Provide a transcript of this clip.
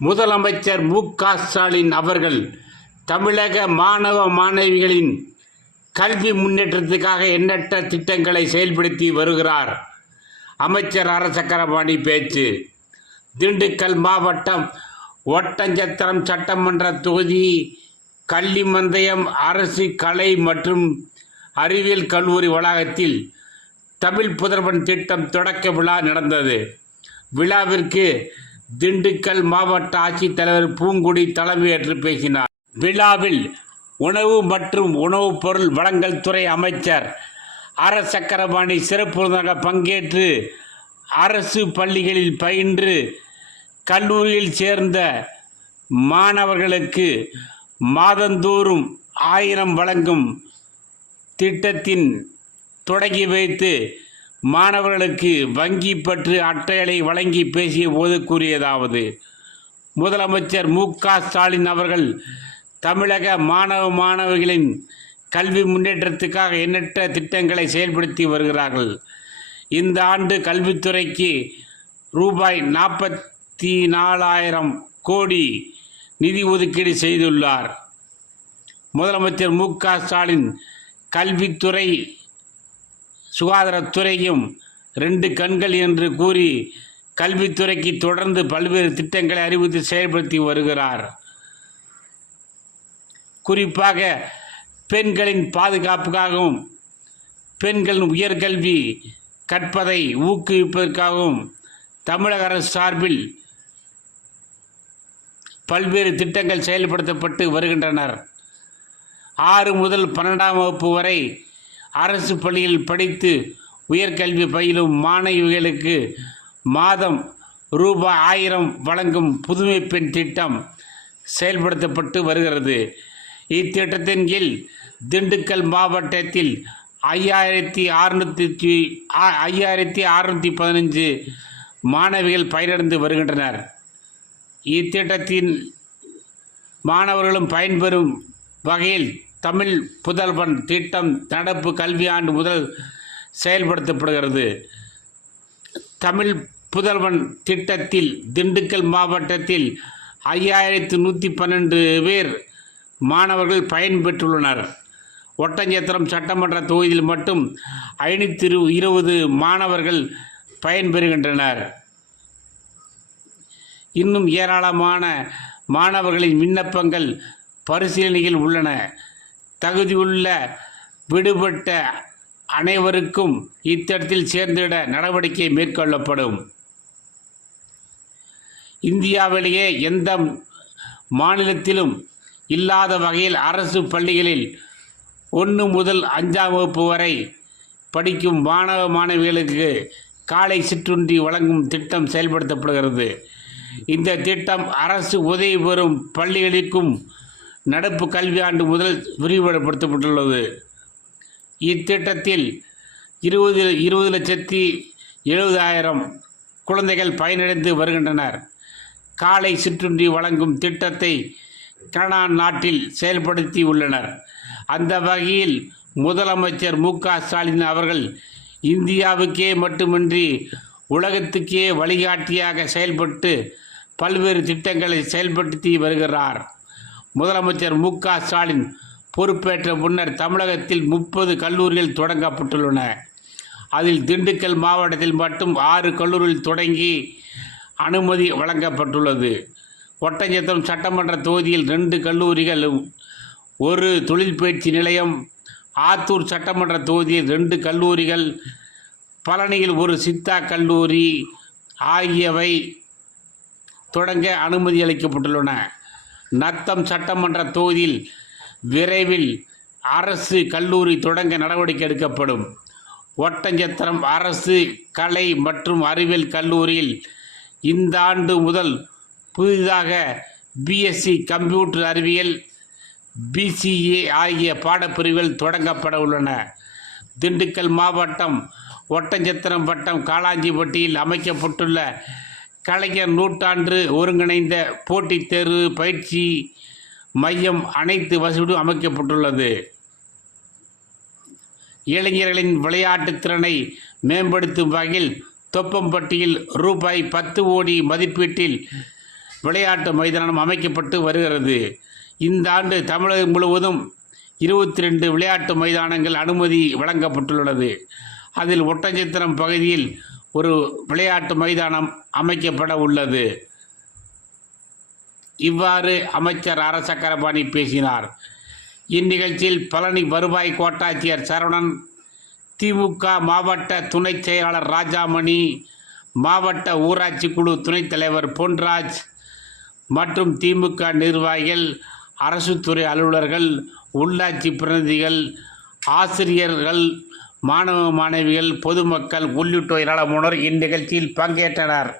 முதலமைச்சர் மு.க.ஸ்டாலின் அவர்கள் தமிழக மாணவ மாணவிகளின் கல்வி முன்னேற்றத்துக்காக எண்ணற்ற திட்டங்களை செயல்படுத்தி வருகிறார். அமைச்சர் ஆர். சக்கரபாணி பேச்சு. திண்டுக்கல் மாவட்டம் ஒட்டஞ்சத்திரம் சட்டமன்ற தொகுதி கள்ளிமந்தயம் அரசு கலை மற்றும் அறிவியல் கல்லூரி வளாகத்தில் தமிழ் புதல்வன் திட்டம் தொடக்க விழா நடந்தது. விழாவிற்கு திண்டுக்கல் மாவட்ட ஆட்சித்தலைவர் பூங்குடி தலைமையேற்று பேசினார். விழாவில் உணவு மற்றும் உணவுப் பொருள் வழங்கல் துறை அமைச்சர் ஆர். சக்கரபாணி சிறப்பு விருந்தினராக பங்கேற்று அரசு பள்ளிகளில் பயின்று கல்லூரியில் சேர்ந்த மாணவர்களுக்கு மாதந்தோறும் 1000 வழங்கும் திட்டத்தின் தொடங்கி வைத்து மாணவர்களுக்கு வங்கி பற்று அட்டைகளை வழங்கி பேசிய போது கூறியதாவது: முதலமைச்சர் மு.க.ஸ்டாலின் அவர்கள் தமிழக மாணவ மாணவிகளின் கல்வி முன்னேற்றத்துக்காக எண்ணற்ற திட்டங்களை செயல்படுத்தி வருகிறார்கள். இந்த ஆண்டு கல்வித்துறைக்கு ரூபாய் 44,000 கோடி நிதி ஒதுக்கீடு செய்துள்ளார். முதலமைச்சர் மு.க.ஸ்டாலின் கல்வித்துறை சுகாதாரத்துறையும் 2 கண்கள் என்று கூறி கல்வித்துறைக்கு தொடர்ந்து பல்வேறு திட்டங்களை அறிவித்து செயல்படுத்தி வருகிறார். குறிப்பாக பெண்களின் பாதுகாப்புக்காகவும் பெண்களின் உயர்கல்வி கற்பதை ஊக்குவிப்பதற்காகவும் தமிழக அரசு சார்பில் பல்வேறு திட்டங்கள் செயல்படுத்தப்பட்டு வருகின்றனர். 6 முதல் 12ஆம் வகுப்பு வரை அரசு பள்ளியில் படித்து உயர்கல்வி பயிலும் மாணவிகளுக்கு மாதம் ரூபாய் 1000 வழங்கும் புதுமை பெண் திட்டம் செயல்படுத்தப்பட்டு வருகிறது. இத்திட்டத்தின் கீழ் திண்டுக்கல் மாவட்டத்தில் 5,615 மாணவிகள் பயனடைந்து வருகின்றனர். இத்திட்டத்தின் மாணவர்களும் பயன்பெறும் வகையில் தமிழ் புதல்வன் திட்டம் நடப்பு கல்வியாண்டு முதல் செயல்படுத்தப்படுகிறது. தமிழ் புதல்வன் திட்டத்தில் திண்டுக்கல் மாவட்டத்தில் 5,112 பேர் மாணவர்கள் பயன்பெற்றுள்ளனர். ஒட்டஞ்சத்திரம் சட்டமன்ற தொகுதியில் மட்டும் 520 மாணவர்கள் பயன்பெறுகின்றனர். இன்னும் ஏராளமான மாணவர்களின் விண்ணப்பங்கள் பரிசீலனையில் உள்ளன. தகுதியுள்ள விடுபட்ட அனைவருக்கும் இத்திட்டத்தில் சேர்ந்திட நடவடிக்கை மேற்கொள்ளப்படும். இந்தியாவிலேயே எந்த மாநிலத்திலும் இல்லாத வகையில் அரசு பள்ளிகளில் 1 முதல் 5ஆம் வகுப்பு வரை படிக்கும் மாணவ மாணவிகளுக்கு காலை சிற்றுண்டி வழங்கும் திட்டம் செயல்படுத்தப்படுகிறது. இந்த திட்டம் அரசு உதவி பெறும் பள்ளிகளுக்கும் நடப்பு கல்வியாண்டு முதல் விரிவுபடுத்தப்பட்டுள்ளது. இத்திட்டத்தில் 20,70,000 குழந்தைகள் பயனடைந்து வருகின்றனர். காலை சிற்றுண்டி வழங்கும் திட்டத்தை கனடா நாட்டில் செயல்படுத்தி உள்ளனர். அந்த வகையில் முதலமைச்சர் மு.க.ஸ்டாலின் அவர்கள் இந்தியாவுக்கே மட்டுமின்றி உலகத்துக்கே வழிகாட்டியாக செயல்பட்டு பல்வேறு திட்டங்களை செயல்படுத்தி வருகிறார். முதலமைச்சர் மு.க.ஸ்டாலின் பொறுப்பேற்ற முன்னர் தமிழகத்தில் 30 கல்லூரிகள் தொடங்கப்பட்டுள்ளன. அதில் திண்டுக்கல் மாவட்டத்தில் மட்டும் 6 கல்லூரிகள் தொடங்கி அனுமதி வழங்கப்பட்டுள்ளது. ஒட்டஞ்சத்திரம் சட்டமன்ற தொகுதியில் 2 கல்லூரிகளும் 1 தொழில் பயிற்சி நிலையம், ஆத்தூர் சட்டமன்ற தொகுதியில் 2 கல்லூரிகள், பழனியில் 1 சித்தா கல்லூரி ஆகியவை தொடங்க அனுமதி அளிக்கப்பட்டுள்ளன. நத்தம் சட்டமன்ற தொகுதியில் விரைவில் அரசு கல்லூரி தொடங்க நடவடிக்கை எடுக்கப்படும். ஒட்டஞ்சத்திரம் அரசு கலை மற்றும் அறிவியல் கல்லூரியில் இந்த ஆண்டு முதல் புதிதாக பிஎஸ்சி கம்ப்யூட்டர் அறிவியல், பிசிஏ ஆகிய பாடப்பிரிவுகள் தொடங்கப்பட உள்ளன. திண்டுக்கல் மாவட்டம் ஒட்டஞ்சத்திரம் வட்டம் காளாஞ்சிப்பட்டியில் அமைக்கப்பட்டுள்ள கலைஞர் நூற்றாண்டு ஒருங்கிணைந்த போட்டித் தேர்வு பயிற்சி மையம் அனைத்து வசதியும் அமைக்கப்பட்டுள்ளது. இளைஞர்களின் விளையாட்டுத் திறனை மேம்படுத்தும் வகையில் தொப்பம்பட்டியில் ரூபாய் 10 கோடி மதிப்பீட்டில் விளையாட்டு மைதானம் அமைக்கப்பட்டு வருகிறது. இந்த ஆண்டு தமிழகம் முழுவதும் 22 விளையாட்டு மைதானங்கள் அனுமதி வழங்கப்பட்டுள்ளது. அதில் ஒட்டஞ்சத்திரம் பகுதியில் ஒரு விளையாட்டு மைதானம் அமைக்கப்பட உள்ளது. இவ்வாறு அமைச்சர் ஆர். சக்கரபாணி பேசினார். இந்நிகழ்ச்சியில் பழனி வருவாய் கோட்டாட்சியர் சரவணன், திமுக மாவட்ட துணைச் செயலாளர் ராஜாமணி, மாவட்ட ஊராட்சி குழு துணைத் தலைவர் பொன்ராஜ் மற்றும் திமுக நிர்வாகிகள், அரசு துறை அலுவலர்கள், உள்ளாட்சி பிரதிநிதிகள், ஆசிரியர்கள், மாணவ மாணவிகள், பொதுமக்கள் உள்ளிட்டோர் ஏராளமானோர் இந்நிகழ்ச்சியில் பங்கேற்றனர்.